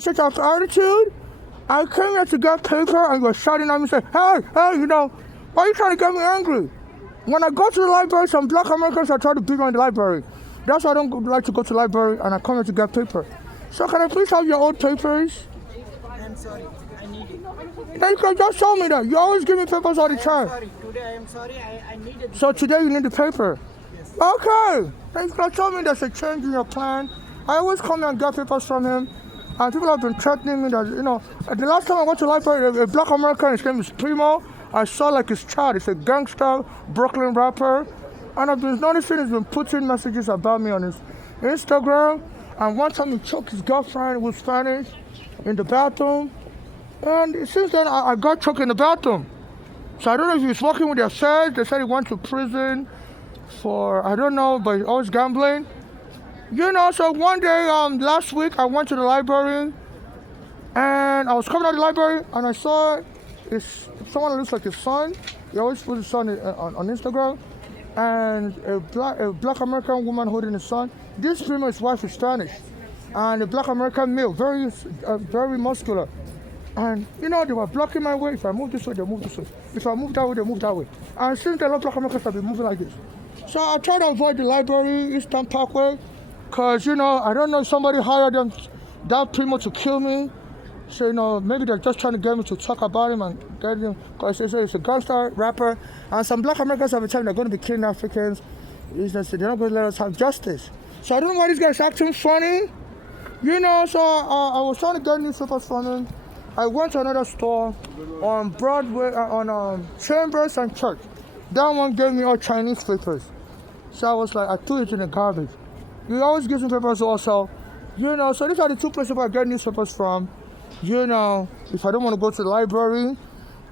such an attitude. I came here to get paper and you're shouting at me saying, hey, why are you trying to get me angry? When I go to the library, some black Americans are trying to beat me in the library. That's why I don't like to go to the library and I come here to get paper. So can I please have your old papers? I'm sorry, I need it. Then you can just show me that. You always give me papers all the time. Sorry, today I am sorry, I needed. So today you need the paper? Yes. Okay. Then you can tell me there's a change in your plan. I always come here and get papers from him. And people have been threatening me that, the last time I went to the library, a black American, his name is Primo, I saw like his child. He's a gangster, Brooklyn rapper. And I've been noticing he's been putting messages about me on his Instagram. And one time he choked his girlfriend who was Spanish in the bathroom. And since then, I got choked in the bathroom. So I don't know if he was working with their feds. They said he went to prison for, I don't know, but always gambling. So one day, last week, I went to the library. And I was coming out of the library and I saw someone who looks like his son. He always puts his son on Instagram. And a black American woman holding his son. This Primo, his wife is Spanish. And a black American male, very muscular. And they were blocking my way. If I move this way, they move this way. If I move that way, they move that way. And since a lot of black Americans have been moving like this. So I try to avoid the library, Eastern Parkway, because, I don't know, somebody hired them, that Primo to kill me. So, maybe they're just trying to get me to talk about him and get him, because it's a gangster rapper. And some black Americans have been telling they're going to be killing Africans. They're not going to let us have justice. So I don't know why this guy's acting funny. So I was trying to get newspapers from him. I went to another store on Broadway, on Chambers and Church. That one gave me all Chinese papers. So I was like, I threw it in the garbage. He always gives me papers also. So these are the two places where I get newspapers from. If I don't want to go to the library,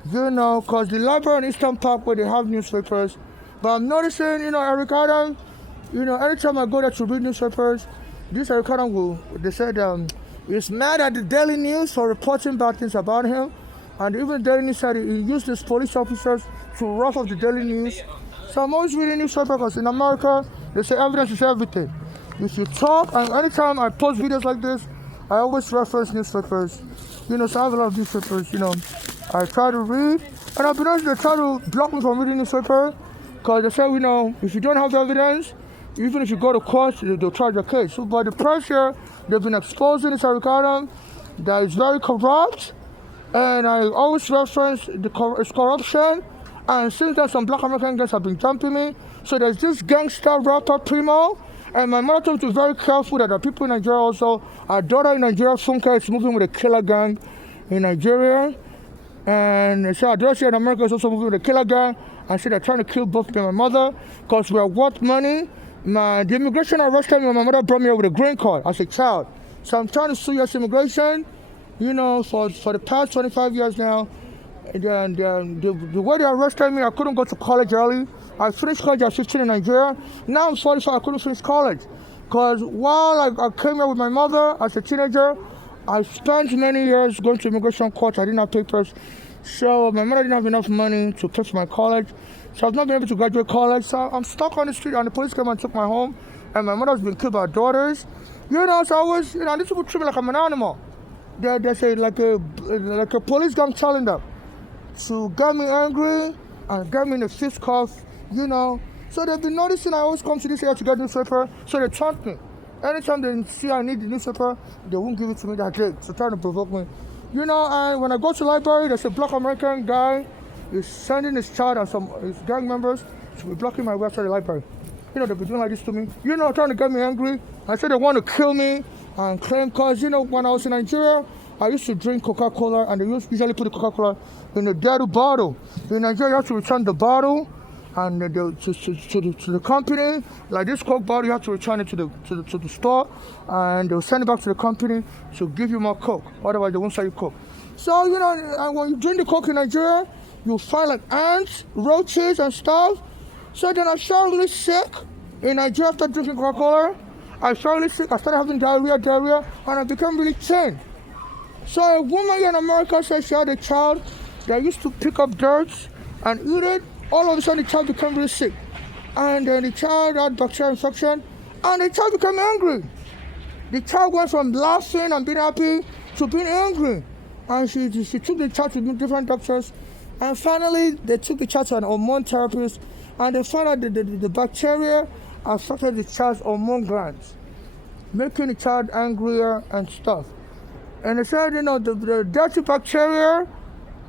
because the library in Eastern Park where they have newspapers. But I'm noticing, Eric Adam, anytime I go there to read newspapers, this Eric Adam they said, he's mad at the Daily News for reporting bad things about him. And even the Daily News said he used his police officers to rough up the Daily News. So I'm always reading newspapers because in America, they say evidence is everything. If you talk, and anytime I post videos like this, I always reference newspapers. So I have a lot of newspapers, I try to read. And I've been honest, they try to block me from reading newspaper because they say, if you don't have evidence, even if you go to court, they'll charge your case. So by the pressure, they've been exposing this Adam that is very corrupt. And I always reference its corruption. And since then, some black American guys have been jumping me. So there's this gangster rapper, Primo. And my mother told me to be very careful that there are people in Nigeria also. Our daughter in Nigeria, Funke, is moving with a killer gang in Nigeria. And so our daughter here in America is also moving with a killer gang. And so they're trying to kill both me and my mother because we are worth money. The immigration arrested me when my mother brought me here with a green card as a child. So I'm trying to sue U.S. immigration, for the past 25 years now. And the way they arrested me, I couldn't go to college early. I finished college at 15 in Nigeria. Now I'm 45, I couldn't finish college. Because while I came here with my mother as a teenager, I spent many years going to immigration court. I didn't have papers. So my mother didn't have enough money to pay for my college. So I've not been able to graduate college. So I'm stuck on the street and the police came and took my home. And my mother's been killed by daughters. So I always, these people treat me like I'm an animal. They say like a police gang telling them to get me angry and get me in a fist cuff, So they've been noticing I always come to this area to get newspaper, so they taunt me. Anytime they see I need the newspaper, they won't give it to me that day, so trying to provoke me. And when I go to the library, there's a black American guy is sending his child and his gang members to be blocking my way outside the library. They've been doing like this to me. Trying to get me angry. I said they want to kill me and claim, because, when I was in Nigeria, I used to drink Coca-Cola, and they usually put the Coca-Cola in a dirty bottle. In Nigeria, you have to return the bottle and to the company. Like this Coke bottle, you have to return it to the store, and they'll send it back to the company to give you more Coke. Otherwise, they won't sell you Coke. So, and when you drink the Coke in Nigeria, you'll find like ants, roaches, and stuff. So then I felt really sick in Nigeria after drinking Coca-Cola. I felt really sick. I started having diarrhea, and I became really thin. So a woman here in America said she had a child that used to pick up dirt and eat it. All of a sudden, the child became really sick. And then the child had bacterial infection, and the child became angry. The child went from laughing and being happy to being angry. And she took the child to different doctors. And finally, they took the child to an hormone therapist. And they found out that the bacteria affected the child's hormone glands, making the child angrier and stuff. And they said, the dirty bacteria,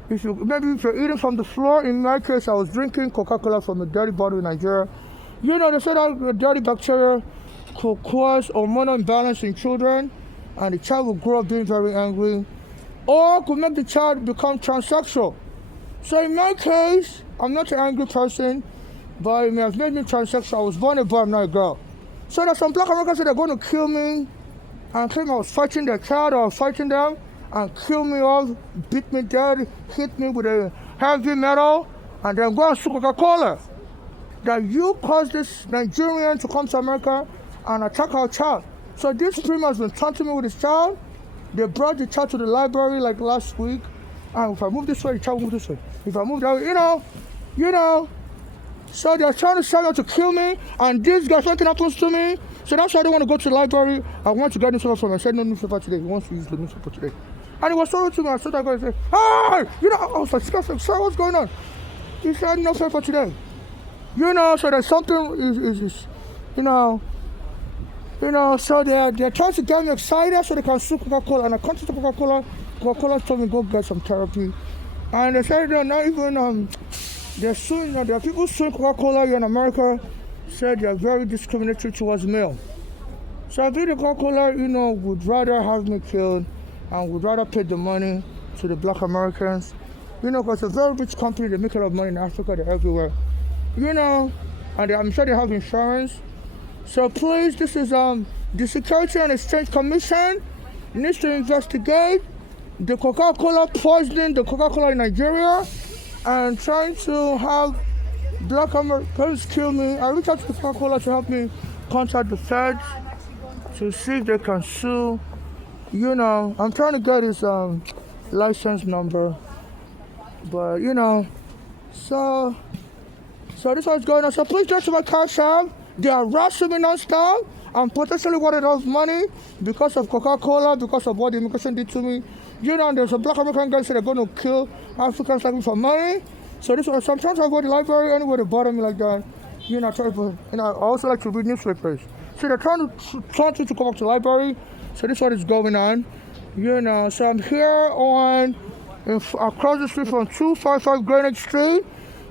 if you're eating from the floor, in my case, I was drinking Coca-Cola from a dirty bottle in Nigeria. They said that the dirty bacteria could cause hormonal imbalance in children, and the child will grow up being very angry, or could make the child become transsexual. So in my case, I'm not an angry person, but it may have made me transsexual. I was born a boy, I'm not a girl. So there's some black Americans that are going to kill me and claim I was fighting their child or fighting them and kill me off, beat me dead, hit me with a heavy metal, and then go and sue Coca-Cola that you caused this Nigerian to come to America and attack our child. So this priest has been taunting me with his child. They brought the child to the library like last week, and if I move this way, the child will move this way. If I move that way, so they're trying to set out to kill me, and this guy, something happens to me. So that's why I don't want to go to the library. I want to get newspaper from him. I said, no newspaper today. He wants to use the newspaper today. And he was sorry to me. I said, I go and say, hey! I was like, sorry, what's going on? He said, no paper today. So there's something so they're trying to get me excited so they can sue Coca-Cola. And I contacted Coca-Cola. Coca-Cola told me go get some therapy. And they said they're not even, they're suing, there are people suing Coca-Cola here in America, said they're very discriminatory towards male. So I think the Coca-Cola, would rather have me killed and would rather pay the money to the black Americans. Because it's a very rich company, they make a lot of money in Africa, they're everywhere. And I'm sure they have insurance. So please, this is the Security and Exchange Commission needs to investigate the Coca-Cola poisoning, the Coca-Cola in Nigeria, and trying to have black Americans kill me. I reached out to Coca-Cola to help me contact the feds to see if they can sue. I'm trying to get his license number, but so this is what's going on. So please get to my cash app. They are rushing me non-stop. I'm potentially worth enough money because of Coca-Cola, because of what the immigration did to me. There's a black American guy said they're going to kill Africans like me for money. So this was sometimes I go to the library, anywhere they bother me like that. I also like to read newspapers. So they're trying to taunt you to come up to the library. So this is what is going on. So I'm here across the street from 255 Greenwich Street.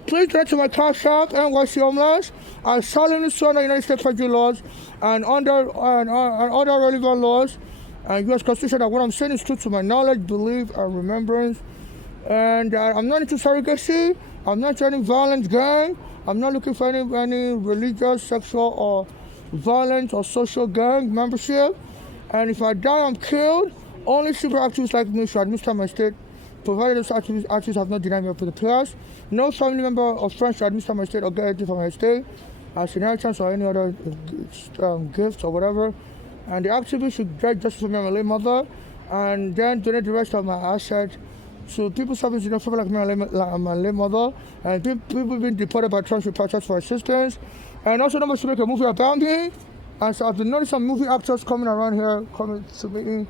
Please get to my cash app, NYC Homeless. I solemnly swear the United States federal laws and other relevant laws and U.S. Constitution that what I'm saying is true to my knowledge, belief, and remembrance. And I'm not into surrogacy. I'm not into any violent gang. I'm not looking for any religious, sexual, or violent or social gang membership. And if I die, I'm killed. Only civil activists like me should administer my state, provided those activists have not denied me for the past. No family member or friend should administer my state or get anything from my estate as inheritance or any other gifts or whatever. And the activist should get justice for me and my late mother, and then donate the rest of my assets to people serving people like me and my late mother, and people being deported by Trump should purchase for assistance. And also, nobody should make a movie about me. And so I've been noticing some movie actors coming around here, coming to me,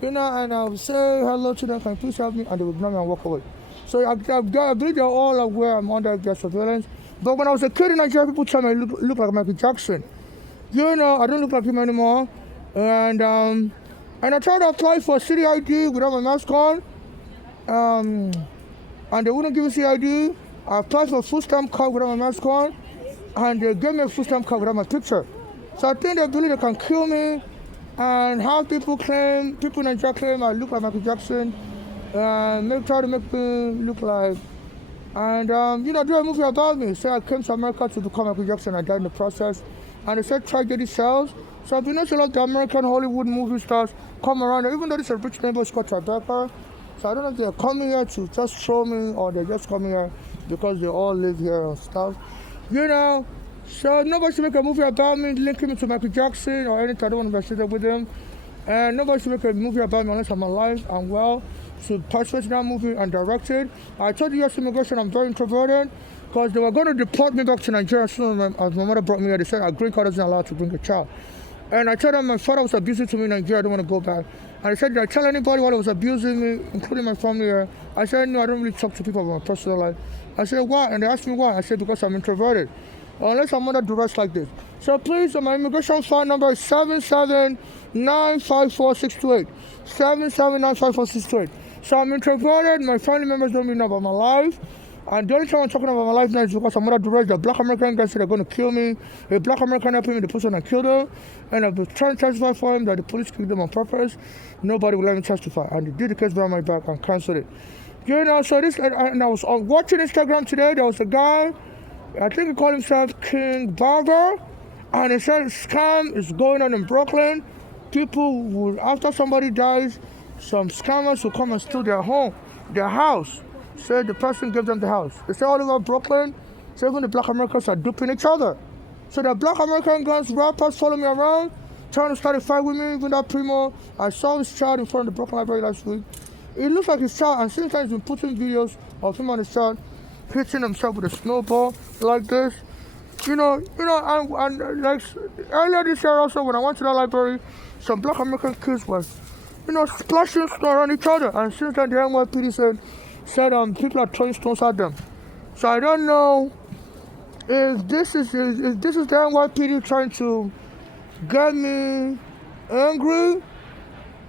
and I'll say hello to them, can you please help me? And they will ignore me and walk away. So I believe they're all aware I'm under their surveillance. But when I was a kid in Nigeria, people tell me I look like Michael Jackson. I don't look like him anymore. And I tried to apply for city ID without my mask on. And they wouldn't give me city ID. I applied for a full stamp card without my mask on. And they gave me a full stamp card without my picture. So I think they believe they can kill me and have people in Nigeria claim I look like Michael Jackson. Try to make me look like, and do a movie about me. Say I came to America to become Michael Jackson. I died in the process, and they said tragedy sells. So I've been noticing a lot of the American Hollywood movie stars come around. Even though this is a rich neighbor, Scott Tribeca. So I don't know if they're coming here to just show me or they're just coming here because they all live here and stuff. So nobody should make a movie about me, linking me to Michael Jackson or anything. I don't want to be associated with him. And nobody should make a movie about me unless I'm alive and well. To participate in that movie and direct it. I told the U.S. Immigration I'm very introverted because they were going to deport me back to Nigeria as soon as my mother brought me here. They said our green card isn't allowed to bring a child. And I told them my father was abusive to me in Nigeria. I don't want to go back. And they said, did I tell anybody while I was abusing me, including my family here? I said, no, I don't really talk to people about my personal life. I said, why? And they asked me why. I said, because I'm introverted. Unless I'm under duress like this. So please, my immigration file number is 779546228. 779546228. So I'm introverted. My family members don't really know about my life. And the only time I'm talking about my life now is because I'm under duress. The black American guy said they're going to kill me. A black American helped me, the person that killed her. And I've been trying to testify for him that the police killed them on purpose. Nobody will let me testify. And they did the case behind my back and canceled it. You know, so this, and I was watching Instagram today. There was a guy, I think he called himself King Barber. And he said scam is going on in Brooklyn. People will, after somebody dies, some scammers will come and steal their home, their house. Said the person gave them the house. They say all over Brooklyn, so even the black Americans are duping each other. So the black American guns, rappers follow me around, trying to start a fight with me, even that Primo. I saw his child in front of the Brooklyn Library last week. It looks like his child, and since then he's been putting videos of him and his child hitting himself with a snowball like this. And like earlier this year also when I went to the library, some black American kids was, splashing snow around each other. And since then the NYPD said people are throwing stones at them. So I don't know if this is the NYPD trying to get me angry,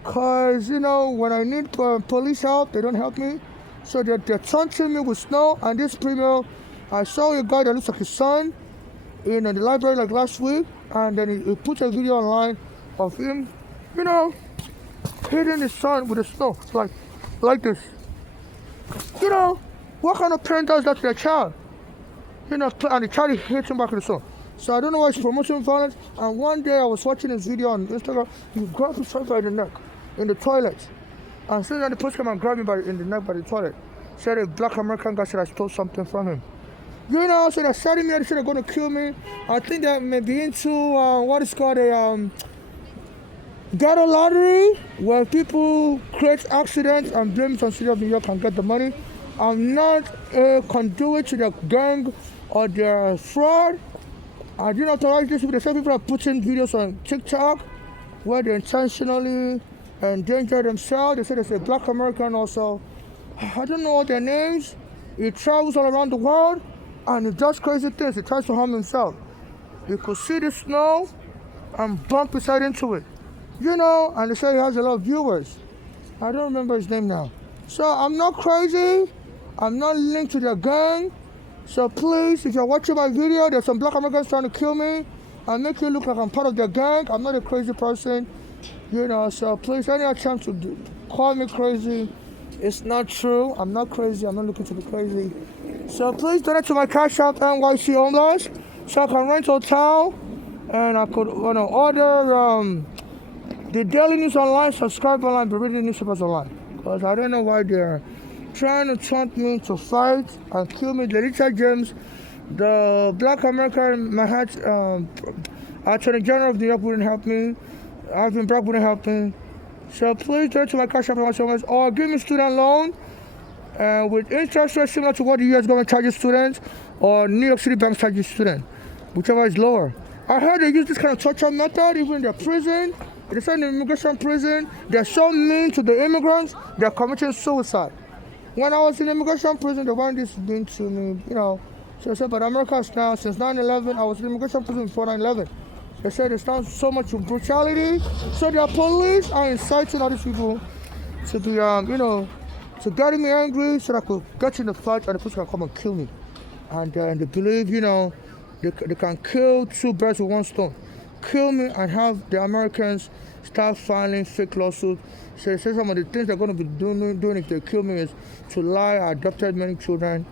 because when I need police help, they don't help me. So they're taunting me with snow. And this Primo, I saw a guy that looks like his son in the library like last week, and then he put a video online of him, hitting his son with the snow like this. What kind of parent does that to their child? And the child hits him back in the sun. So I don't know why he's promoting violence. And one day I was watching his video on Instagram. He grabbed his friend by the neck in the toilet. And soon the police came and grabbed him in the neck by the toilet. Said a black American guy said I stole something from him. So they're setting me up. They said they're going to kill me. I think they may be into what is called a ghetto lottery, where people create accidents and blame it on City of New York and get the money. I'm not a conduit to their gang or their fraud. I didn't authorize this. They say people are putting videos on TikTok where they intentionally endanger themselves. They say there's a black American also. I don't know what their names. He travels all around the world and he does crazy things. He tries to harm himself. You could see the snow and bump his head into it. And they say he has a lot of viewers. I don't remember his name now. So I'm not crazy. I'm not linked to their gang. So please, if you're watching my video, there's some black Americans trying to kill me and make it look like I'm part of their gang. I'm not a crazy person. So please, any attempt to call me crazy, it's not true. I'm not crazy. I'm not looking to be crazy. So please donate to my Cash App NYC Homeless so I can rent a hotel and I could order the Daily News Online, subscribe online, be reading newspapers online. Because I don't know why they're trying to taunt me to fight and kill me. The Richard James, the black American Attorney General of New York wouldn't help me. Alvin Bragg wouldn't help me. So please donate to my Cash App or give me student loan with interest rate similar to what the U.S. government charges students or New York City banks charges students, whichever is lower. I heard they use this kind of torture method even in their prison. They say in the immigration prison, they're so mean to the immigrants, they're committing suicide. When I was in immigration prison, they weren't this mean to me, So I said, but America's now, since 9/11, I was in immigration prison before 9/11. They said there's now so much brutality. So their police are inciting other people to be, to getting me angry so that I could get in the fight and the police can come and kill me. And they believe, they can kill two birds with one stone. Kill me and have the Americans start filing fake lawsuits. So they say some of the things they're going to be doing if they kill me is to lie. I adopted many children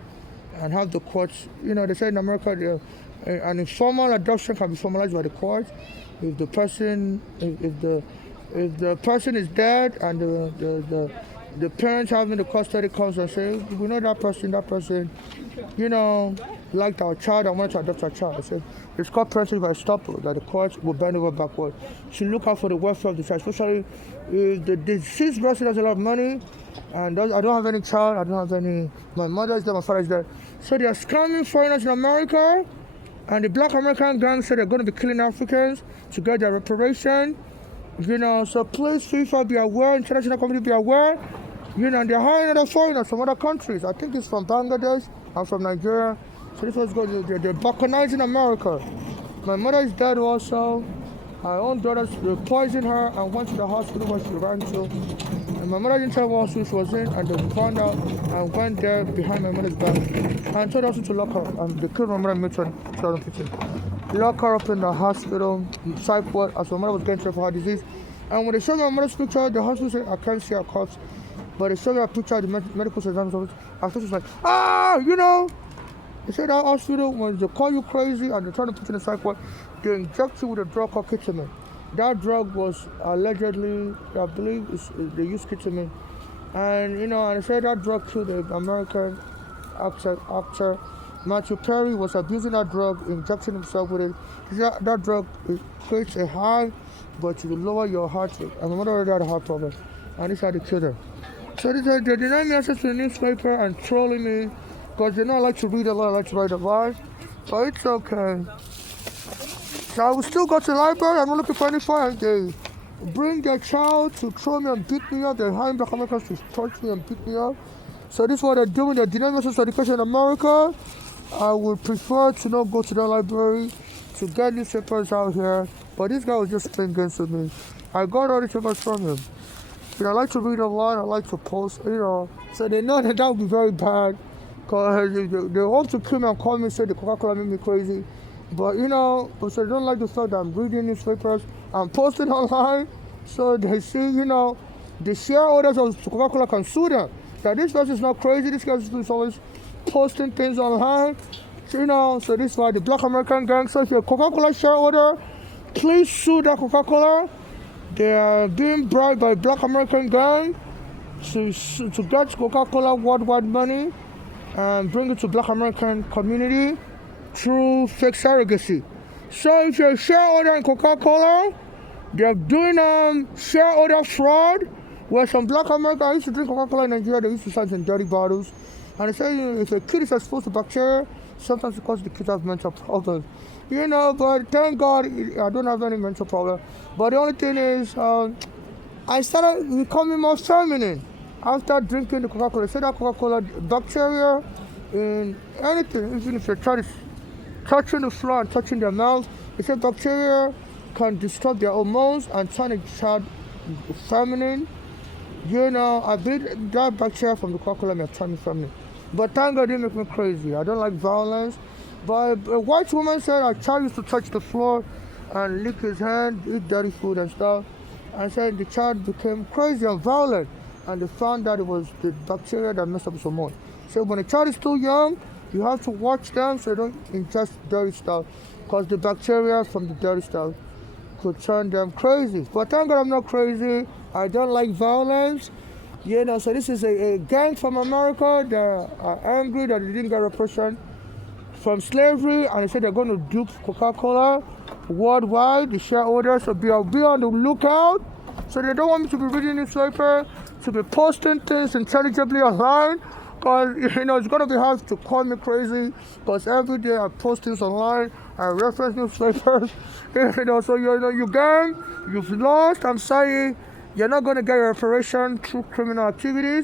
and have the courts. They say in America an informal adoption can be formalized by the court if the person is dead and the parents having the custody comes and say, we know that person, liked our child and wanted to adopt our child. I said, it's called parental by stop that the courts will bend over backward to look out for the welfare of the child, especially if the deceased person has a lot of money and I don't have any child, my mother is there, my father is there. So they are scamming foreigners in America, and the black American gang said they're going to be killing Africans to get their reparation. So please FIFA be aware, international community be aware. They're hiring other foreigners from other countries. I think it's from Bangladesh and from Nigeria. So this was good. They're balkanizing America. My mother is dead also. My own daughters poisoned her and went to the hospital where she ran to. And my mother didn't tell what hospital she was in, and they found out and went there behind my mother's back and told us to lock her. And they killed my mother in mid-2015. Lock her up in the hospital, psych ward, as my mother was getting treated for her disease. And when they showed me my mother's picture, the hospital said, I can't see her corpse. But they showed me a picture of the medical exam office. After she was like, they said that hospital, when they call you crazy and they're trying to put you in a psych ward, they inject you with a drug called ketamine. That drug was allegedly, I believe, they used ketamine. And, and they said that drug killed the American actor Matthew Perry was abusing that drug, injecting himself with it. That drug creates a high, but it will lower your heart rate. And my mother already had a heart problem, and this had to kill her. So they denied me access to the newspaper and trolling me, because they know I like to read a lot, I like to write a lot. But it's okay. So I will still go to the library. I'm not looking for any fire. They bring their child to throw me and beat me up. They're hiring Black Americans to touch me and beat me up. So this is what they're doing. They're denying access to education in America. I would prefer to not go to the library to get newspapers out here. But this guy was just playing games with me. I got all these papers from him. I like to read a lot. I like to post, So they know that would be very bad. Because they want to kill me and call me, say the Coca-Cola made me crazy. But, so they don't like the fact that I'm reading newspapers. I'm posting online. So they see, the shareholders of Coca-Cola can sue them. That this person is not crazy. This guy is always posting things online. So, so this is why the Black American gang. So if you're a Coca-Cola shareholder, please sue that Coca-Cola. They are being bribed by Black American gang to get Coca-Cola worldwide money and bring it to Black American community through fake surrogacy. So if you're a shareholder in Coca-Cola, they're doing shareholder fraud, where some Black Americans used to drink Coca-Cola in Nigeria, they used to sell it in dirty bottles. And they say if a kid is exposed to bacteria, sometimes it causes the kid to have mental problems. But thank God I don't have any mental problem. But the only thing is, I started becoming more feminine after drinking the Coca-Cola. They said that Coca-Cola bacteria in anything, even if you're touching the floor and touching their mouth, they said bacteria can disturb their hormones and turn a child feminine. I beat that bacteria from the Coca-Cola may turn me feminine. But thank God it didn't make me crazy. I don't like violence. But a white woman said a child used to touch the floor and lick his hand, eat dirty food and stuff. And said the child became crazy and violent. And they found that it was the bacteria that messed up his hormone. So when a child is still young, you have to watch them so they don't ingest dirty stuff. Because the bacteria from the dirty stuff could turn them crazy. But thank God I'm not crazy. I don't like violence. So this is a gang from America that are angry that they didn't get repression from slavery, and they said they're going to dupe Coca-Cola worldwide, the shareholders. So be on the lookout. So they don't want me to be reading newspaper, to be posting things intelligibly online, because it's going to be hard to call me crazy, because every day I post things online, I reference newspapers. So you gang, you've lost. I'm sorry, you're not going to get your reparation through criminal activities.